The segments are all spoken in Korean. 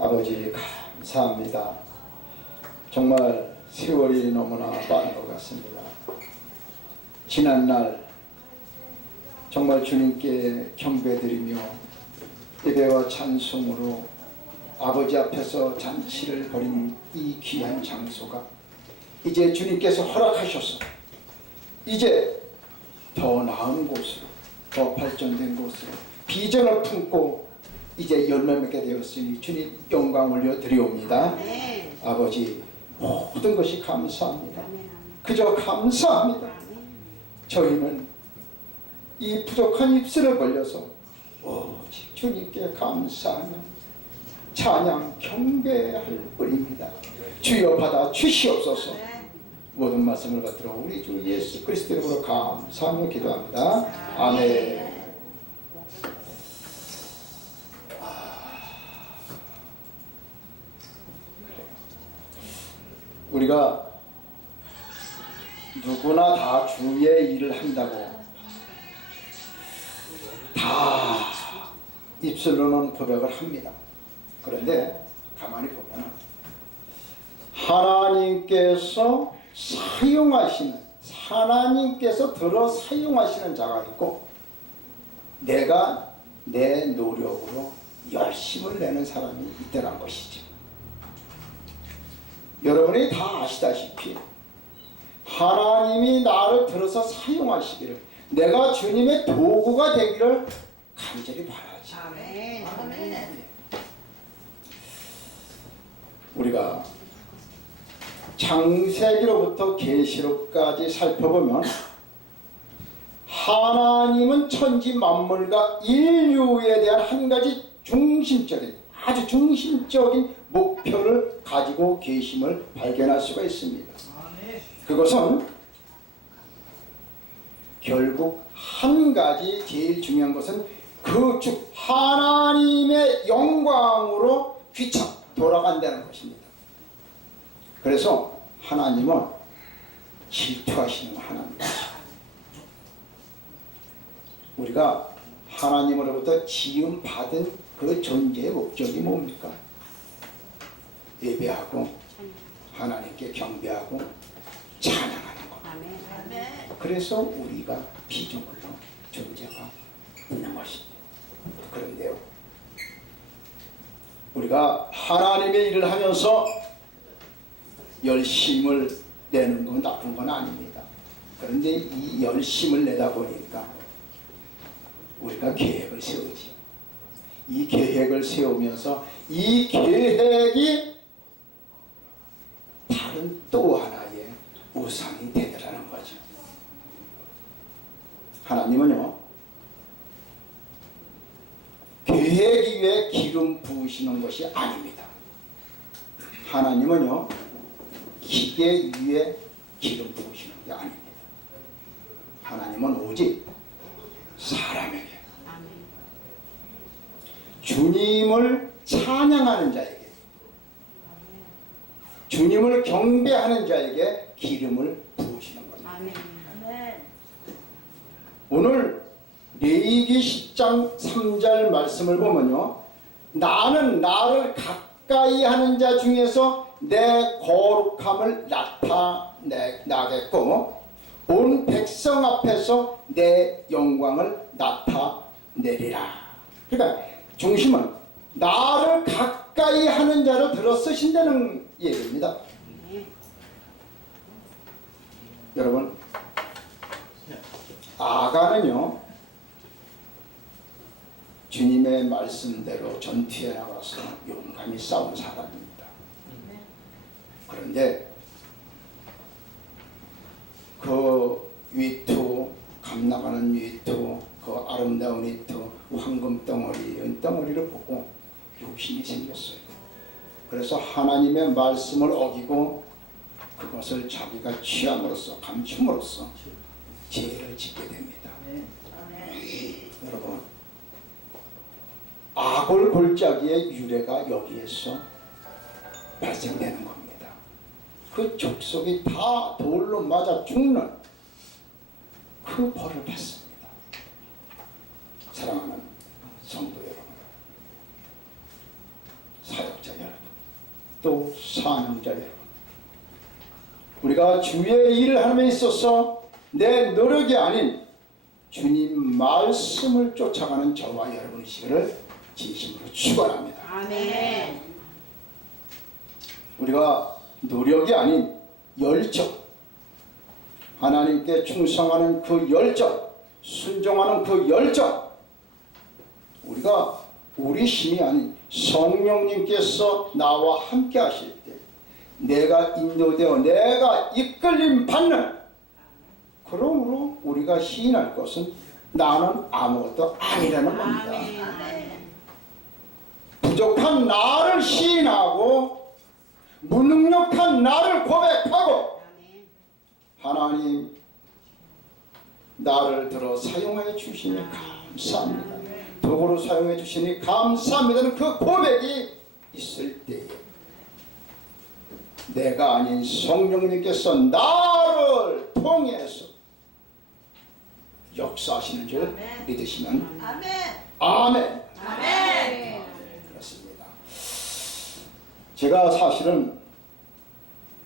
아버지 감사합니다. 정말 세월이 너무나 빠른 것 같습니다. 지난날 정말 주님께 경배드리며 예배와 찬송으로 아버지 앞에서 잔치를 벌인 이 귀한 장소가 이제 주님께서 허락하셔서 이제 더 나은 곳으로, 더 발전된 곳으로 비전을 품고 이제 열매 맺게 되었으니 주님 영광 올려드리옵니다. 아버지 모든 것이 감사합니다. 그저 감사합니다. 저희는 이 부족한 입술을 벌려서 오직 주님께 감사하며 찬양 경배할 뿐입니다. 주여 받아 주시옵소서. 모든 말씀을 받들어 우리 주 예수 그리스도 이름으로 감사하며 기도합니다. 아멘. 우리가 누구나 다 주의 일을 한다고 다 입술로는 고백을 합니다. 그런데 가만히 보면 하나님께서 사용하시는, 하나님께서 들어 사용하시는 자가 있고 내가 내 노력으로 열심을 내는 사람이 있다는 것이죠. 여러분이 다 아시다시피 하나님이 나를 들어서 사용하시기를, 내가 주님의 도구가 되기를 간절히 바라지. 아멘. 우리가 창세기로부터 계시록까지 살펴보면 하나님은 천지 만물과 인류에 대한 한 가지 중심적인, 아주 중심적인 목표를 가지고 계심을 발견할 수가 있습니다. 그것은 결국 한 가지 제일 중요한 것은 그 즉 하나님의 영광으로 귀차 돌아간다는 것입니다. 그래서 하나님은 질투하시는 하나님입니다. 우리가 하나님으로부터 지음 받은 그 존재의 목적이 뭡니까? 예배하고 하나님께 경배하고 찬양하는 것. 그래서 우리가 피조물로 존재가 있는 것입니다. 그런데요, 우리가 하나님의 일을 하면서 열심을 내는 건 나쁜 건 아닙니다. 그런데 이 열심을 내다 보니까 우리가 계획을 세우지. 이 계획을 세우면서 이 계획이 다른 또 하나의 우상이 되더라는 거죠. 하나님은요, 계획 위에 기름 부으시는 것이 아닙니다. 하나님은요, 기계 위에 기름 부으시는 게 아닙니다. 하나님은 오직 사람에게, 주님을 찬양하는 자에게, 주님을 경배하는 자에게 기름을 부으시는 겁니다. 오늘 레위기 10장 3절 말씀을 보면요, 나는 나를 가까이 하는 자 중에서 내 거룩함을 나타내겠고 온 백성 앞에서 내 영광을 나타내리라. 그러니까 중심은 나를 가까이 하는 자를 들어 쓰신다는 얘기입니다. 여러분, 아간은요, 주님의 말씀대로 전투에 나가서 용감히 싸운 사람입니다. 그런데 그 위투, 감나가는 위투, 그 아름다운 위투, 황금 덩어리, 은덩어리를 보고 욕심이 생겼어요. 그래서 하나님의 말씀을 어기고 그것을 자기가 취함으로써, 감춤으로써 죄를 짓게 됩니다. 여러분, 아골 골짜기의 유래가 여기에서 발생되는 겁니다. 그 족속이 다 돌로 맞아 죽는 그 벌을 받습니다. 사랑하는 성도 여러분, 사역자 여러분, 또 사명자 여러분, 우리가 주의 일을 함에 있어서 내 노력이 아닌 주님 말씀을 쫓아가는 저와 여러분이시기를 진심으로 축원합니다. 아멘. 우리가 노력이 아닌 열정, 하나님께 충성하는 그 열정, 순종하는 그 열정, 우리가 우리 힘이 아닌 성령님께서 나와 함께 하실 때 내가 인도되어 내가 이끌림 받는, 그러므로 우리가 시인할 것은 나는 아무것도 아니라는 겁니다. 부족한 나를 시인하고 무능력한 나를 고백하고 하나님 나를 들어 사용해 주시니 감사합니다, 도구로 사용해 주시니 감사합니다는 그 고백이 있을 때에 내가 아닌 성령님께서 나를 통해서 역사하시는 줄 믿으시면 아멘. 아멘. 아멘. 그렇습니다. 제가 사실은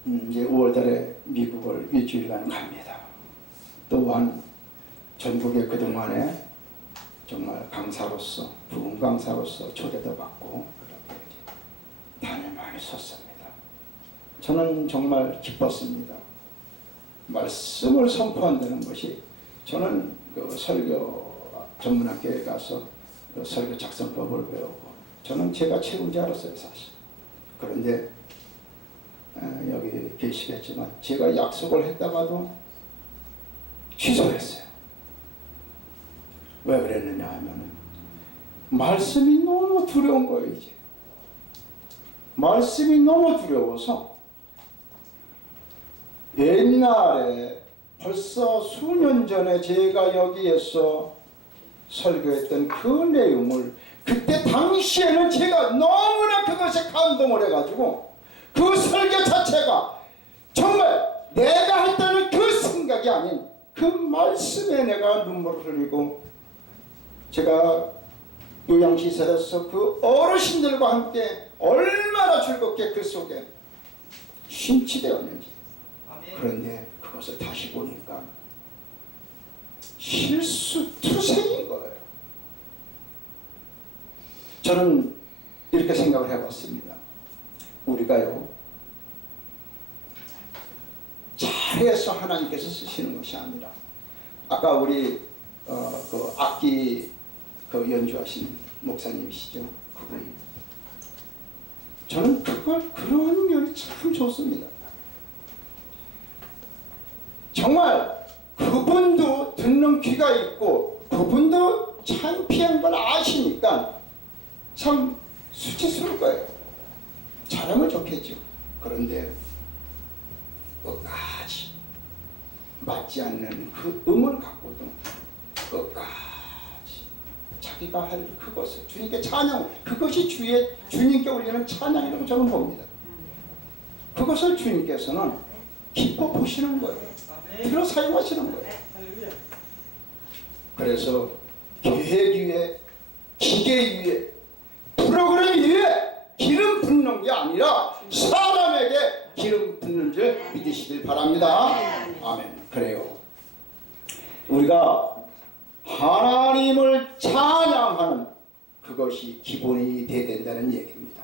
이제 5월달에 미국을 일주일간 갑니다. 또한 전국에 그동안에 정말 강사로서, 부흥 강사로서 초대도 받고 그렇게 단을 많이 섰습니다. 저는 정말 기뻤습니다. 말씀을 선포한다는 것이, 저는 그 설교 전문학교에 가서 그 설교 작성법을 배우고 저는 제가 최고인 줄 알았어요, 사실. 그런데 여기 계시겠지만 제가 약속을 했다가도 취소했어요. 왜 그랬느냐 하면 말씀이 너무 두려운 거예요. 이제 말씀이 너무 두려워서 옛날에 벌써 수년 전에 제가 여기에서 설교했던 그 내용을 그때 당시에는 제가 너무나 그것에 감동을 해가지고 그 설교 자체가 정말 내가 했다는 그 생각이 아닌 그 말씀에 내가 눈물을 흘리고, 제가 요양시설에서 그 어르신들과 함께 얼마나 즐겁게 그 속에 심취되었는지. 그런데 그것을 다시 보니까 실수투성인 거예요. 저는 이렇게 생각을 해봤습니다. 우리가요, 잘해서 하나님께서 쓰시는 것이 아니라, 아까 우리 그 악기 그 연주하신 목사님이시죠, 그분. 저는 그런 면이 참 좋습니다. 정말 그분도 듣는 귀가 있고 그분도 창피한 걸 아시니까 참 수치스러울 거예요. 잘하면 좋겠죠. 그런데 끝까지 맞지 않는 그 음을 갖고도 끝까지 자기가 할 그것을 주님께 찬양, 그것이 주님께 올리는 찬양이라고 저는 봅니다. 그것을 주님께서는 기뻐 보시는 거예요. 들어 사용하시는 거예요. 그래서 계획 위에, 기계 위에, 프로그램 위에 기름 붓는 게 아니라 사람에게 기름 붓는 줄 믿으시길 바랍니다. 아멘. 그래요. 우리가 하나님을 찬양하는 그것이 기본이 돼야 된다는 얘기입니다.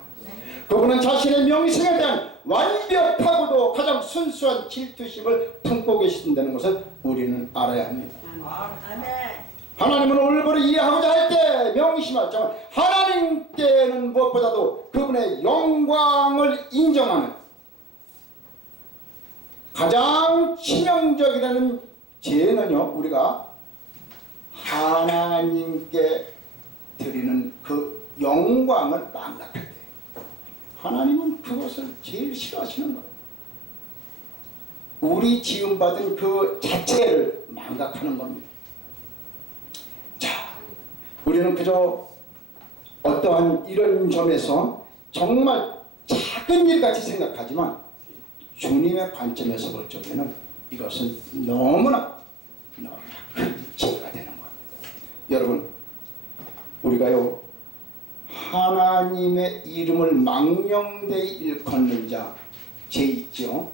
그분은 자신의 명성에 대한 완벽하고도 가장 순수한 질투심을 품고 계신다는 것을 우리는 알아야 합니다. 아멘. 하나님은 올바로 이해하고자 할 때 명심할 점은 하나님께는 무엇보다도 그분의 영광을 인정하는 가장 치명적이라는 죄는요, 우리가 하나님께 드리는 그 영광을 망각할 때, 하나님은 그것을 제일 싫어하시는 거예요. 우리 지음받은 그 자체를 망각하는 겁니다. 자, 우리는 그저 어떠한 이런 점에서 정말 작은 일같이 생각하지만 주님의 관점에서 볼 적에는 이것은 너무나 큰 죄가 되는 겁니다. 여러분, 우리가요, 하나님의 이름을 망령되이 일컫는 자 죄 있죠?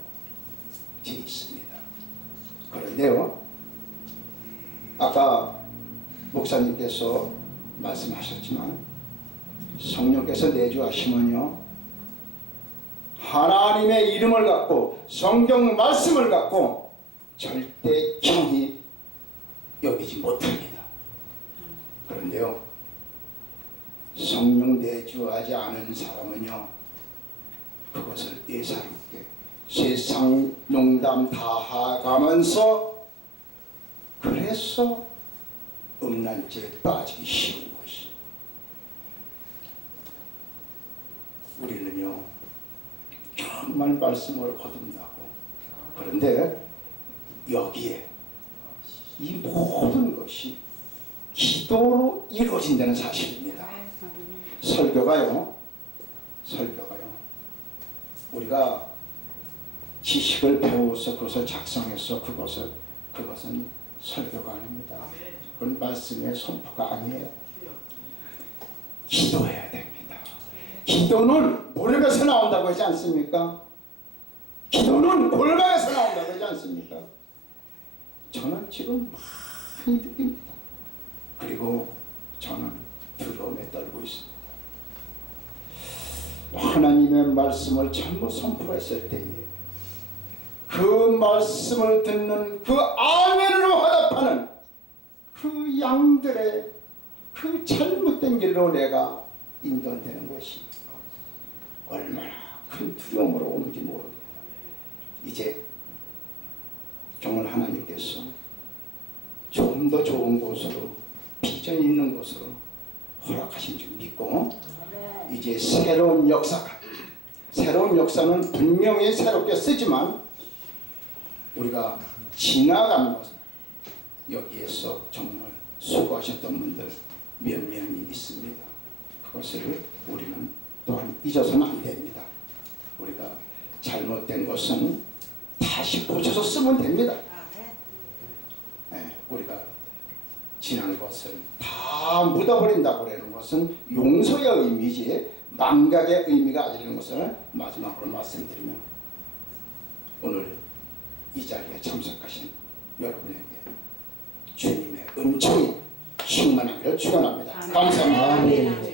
죄 있습니다. 그런데요, 아까 목사님께서 말씀하셨지만 성령께서 내주하시면요, 하나님의 이름을 갖고 성경 말씀을 갖고 절대 경히 여기지 못합니다. 그런데요, 성령 내주하지 않은 사람은요, 그것을 예사롭게 세상 농담 다 하가면서 그래서 음란죄에 빠지기 쉬운 것이, 우리는요 정말 말씀을 거듭나고, 그런데 여기에 이 모든 것이 기도로 이루어진다는 사실입니다. 설교가요, 우리가 지식을 배워서 그것을 작성해서 그것은 설교가 아닙니다. 그건 말씀의 선포가 아니에요. 기도해야 됩니다. 기도는 무릎에서 나온다고 하지 않습니까? 기도는 골방에서 나온다고 하지 않습니까? 저는 지금 많이 느낍니다. 그리고 저는 두려움에 떨고 있습니다. 하나님의 말씀을 잘못 선포했을 때에 그 말씀을 듣는 그 아멘으로 화답하는 그 양들의 그 잘못된 길로 내가 인도되는 것이 얼마나 큰 두려움으로 오는지 모릅니다. 이제 정말 하나님께서 좀 더 좋은 곳으로, 비전 있는 곳으로 허락하신 줄 믿고, 이제 새로운 역사는 분명히 새롭게 쓰지만 우리가 지나간 것은 여기에서 정말 수고하셨던 분들 몇몇이 있습니다. 그것을 우리는 또한 잊어서는 안 됩니다. 우리가 잘못된 것은 다시 고쳐서 쓰면 됩니다. 우리가 지난 것을 다 묻어버린다고 하는 것은 용서의 의미지 망각의 의미가 아니라는 것을 마지막으로 말씀드리며, 오늘 이 자리에 참석하신 여러분에게 주님의 은총이 충만하기를 축원합니다. 감사합니다.